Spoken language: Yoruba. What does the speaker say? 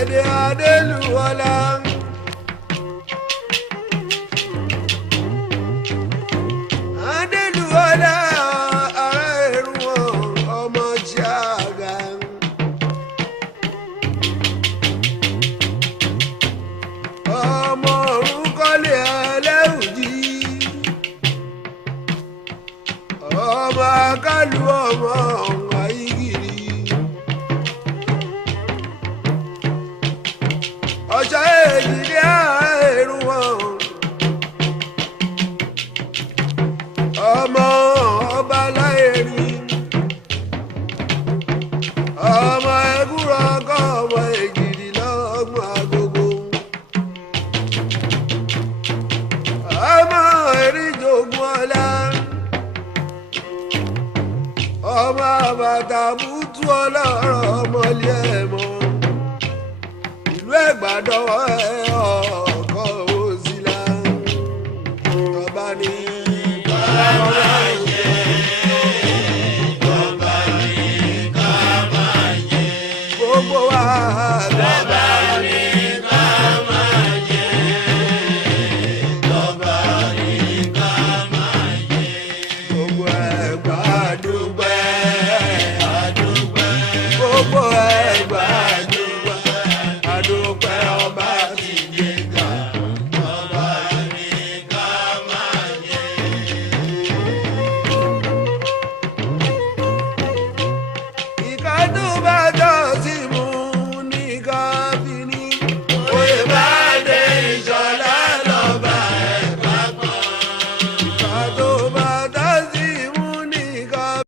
Àyìndé Adélùwọlá. Adélùwọlá ará Èrúwọ̀n ọmọ Ṣàgà. Ọmọ Òrúnkọ́lé Ẹlẹ́wùjí. Ọmọ Akálù ọmọ Ayígìrì. Ọ̀ṣọ́ èjìdí Èrúwọ̀n. Ọmọ ọba láyérí. Ọmọ ẹ̀gúrọ̀ ọkọ̀ ọmọ èjìdí lọ́gbọ̀n agogo. Ọmọ Eríjògùn ọlá. Ọmọ àbàtà bútú ọlọ́rọ̀ ọmọlé ẹ̀mọ́. Ìlú Ẹ̀gbá dọ́wọ́ ẹ̀ ọ́.